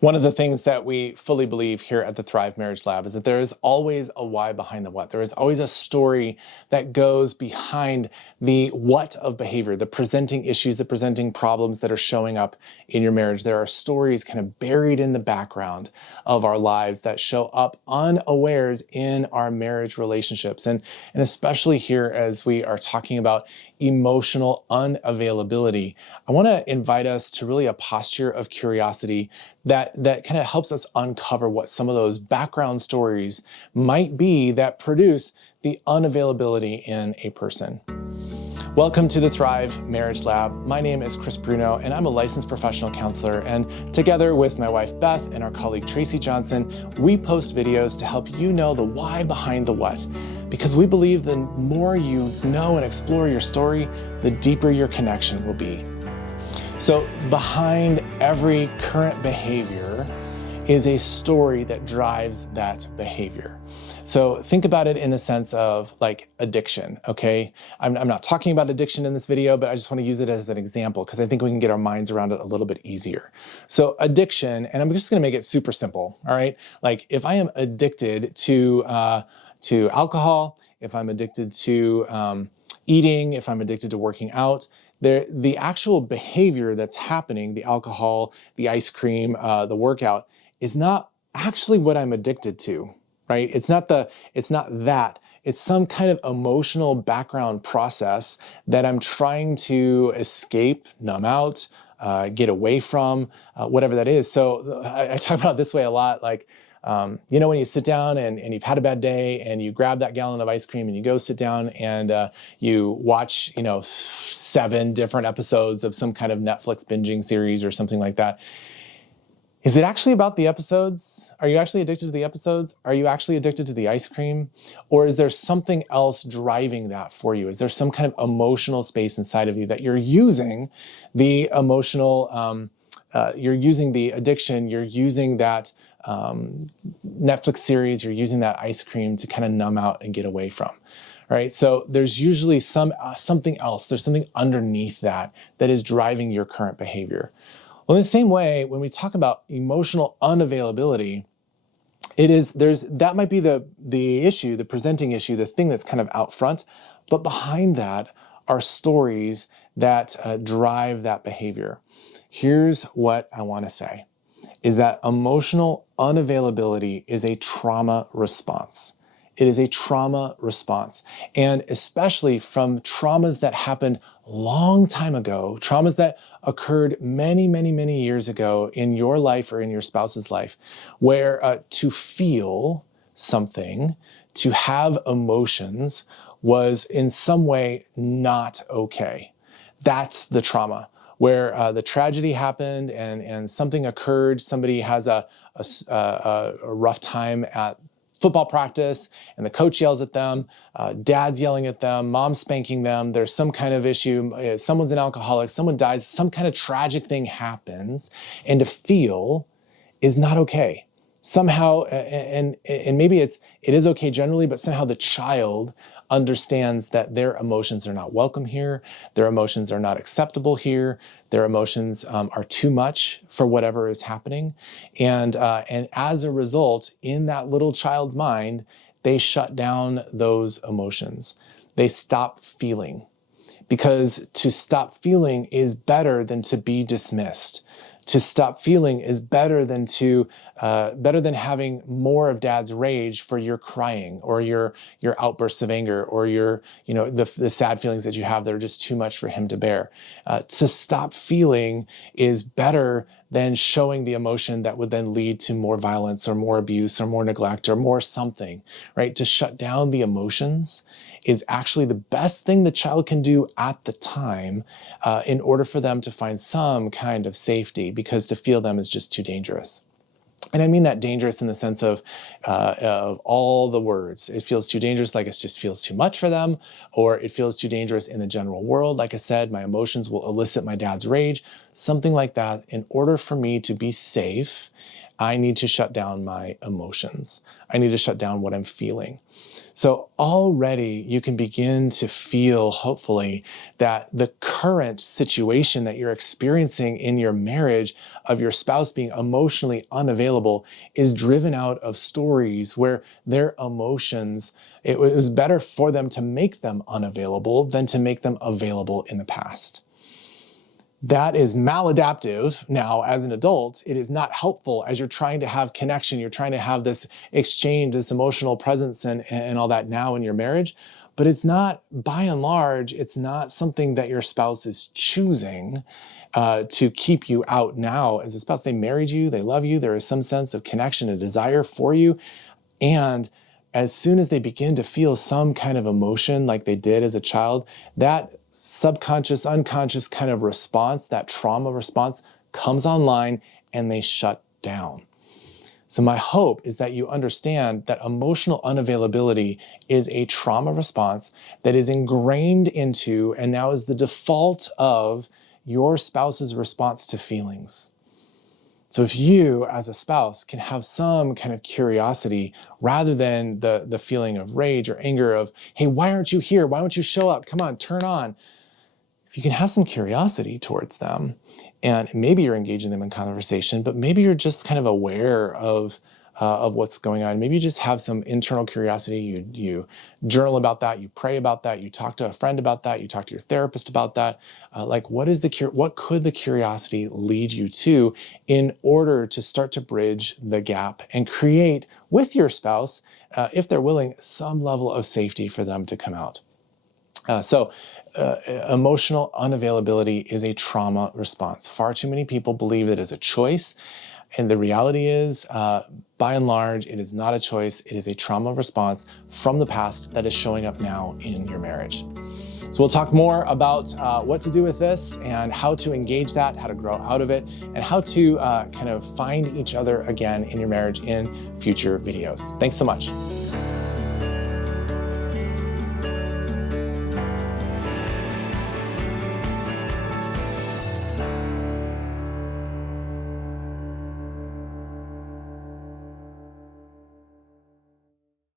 One of the things that we fully believe here at the Thrive Marriage Lab is that there is always a why behind the what. There is always a story that goes behind the what of behavior, the presenting issues, the presenting problems that are showing up in your marriage. There are stories kind of buried in the background of our lives that show up unawares in our marriage relationships. And especially here as we are talking about emotional unavailability, I want to invite us to really a posture of curiosity that kind of helps us uncover what some of those background stories might be that produce the unavailability in a person. Welcome to the Thrive Marriage Lab. My name is Chris Bruno, and I'm a licensed professional counselor. And together with my wife, Beth, and our colleague, Tracy Johnson, we post videos to help you know the why behind the what. Because we believe the more you know and explore your story, the deeper your connection will be. So behind every current behavior is a story that drives that behavior. So think about it in the sense of like addiction, okay? I'm not talking about addiction in this video, but I just want to use it as an example because I think we can get our minds around it a little bit easier. So addiction, and I'm just going to make it super simple, all right? Like if I am addicted to alcohol, if I'm addicted to eating, if I'm addicted to working out, the actual behavior that's happening, the alcohol, the ice cream, the workout, is not actually what I'm addicted to, right? It's not that. It's some kind of emotional background process that I'm trying to escape, numb out, get away from, whatever that is. So I talk about it this way a lot, like, when you sit down and you've had a bad day and you grab that gallon of ice cream and you go sit down and you watch, 7 different episodes of some kind of Netflix binging series or something like that. Is it actually about the episodes? Are you actually addicted to the episodes? Are you actually addicted to the ice cream? Or is there something else driving that for you? Is there some kind of emotional space inside of you that you're using the emotional, you're using the addiction, you're using that Netflix series, you're using that ice cream to kind of numb out and get away from, right? So there's usually something else. There's something underneath that is driving your current behavior. Well, in the same way, when we talk about emotional unavailability, that might be the issue, the presenting issue, the thing that's kind of out front, but behind that are stories that drive that behavior. Here's what I want to say, is that emotional unavailability is a trauma response. It is a trauma response. And especially from traumas that happened long time ago, traumas that occurred many, many, many years ago in your life or in your spouse's life, where to feel something, to have emotions was in some way not okay. That's the trauma. Where the tragedy happened and something occurred, somebody has a rough time at football practice and the coach yells at them, dad's yelling at them, mom's spanking them, there's some kind of issue, someone's an alcoholic, someone dies, some kind of tragic thing happens, and to feel is not okay. Somehow, and maybe it is okay generally, but somehow the child understands that their emotions are not welcome here, their emotions are not acceptable here, their emotions are too much for whatever is happening. And as a result, in that little child's mind, they shut down those emotions. They stop feeling. Because to stop feeling is better than to be dismissed. To stop feeling is better than having more of dad's rage for your crying or your outbursts of anger or the sad feelings that you have that are just too much for him to bear. To stop feeling is better than showing the emotion that would then lead to more violence or more abuse or more neglect or more something, right? To shut down the emotions is actually the best thing the child can do at the time in order for them to find some kind of safety, because to feel them is just too dangerous. And I mean that dangerous in the sense of all the words. It feels too dangerous, like it just feels too much for them, or it feels too dangerous in the general world. Like I said, my emotions will elicit my dad's rage, something like that. In order for me to be safe, I need to shut down my emotions. I need to shut down what I'm feeling. So already you can begin to feel, hopefully, that the current situation that you're experiencing in your marriage of your spouse being emotionally unavailable is driven out of stories where their emotions, it was better for them to make them unavailable than to make them available in the past. That is maladaptive now as an adult. It is not helpful as you're trying to have connection. You're trying to have this exchange, this emotional presence and all that now in your marriage. But it's not, by and large, it's not something that your spouse is choosing to keep you out now as a spouse. They married you, they love you, there is some sense of connection and desire for you. And as soon as they begin to feel some kind of emotion like they did as a child, that subconscious, unconscious kind of response, that trauma response comes online and they shut down. So my hope is that you understand that emotional unavailability is a trauma response that is ingrained into and now is the default of your spouse's response to feelings. So if you, as a spouse, can have some kind of curiosity rather than the feeling of rage or anger of, hey, why aren't you here? Why don't you show up? Come on, turn on. If you can have some curiosity towards them, and maybe you're engaging them in conversation, but maybe you're just kind of aware of what's going on. Maybe you just have some internal curiosity. You journal about that. You pray about that. You talk to a friend about that. You talk to your therapist about that. What could the curiosity lead you to in order to start to bridge the gap and create with your spouse, if they're willing, some level of safety for them to come out. Emotional unavailability is a trauma response. Far too many people believe it is a choice. And the reality is, by and large, it is not a choice. It is a trauma response from the past that is showing up now in your marriage. So we'll talk more about what to do with this and how to engage that, how to grow out of it, and how to kind of find each other again in your marriage in future videos. Thanks so much.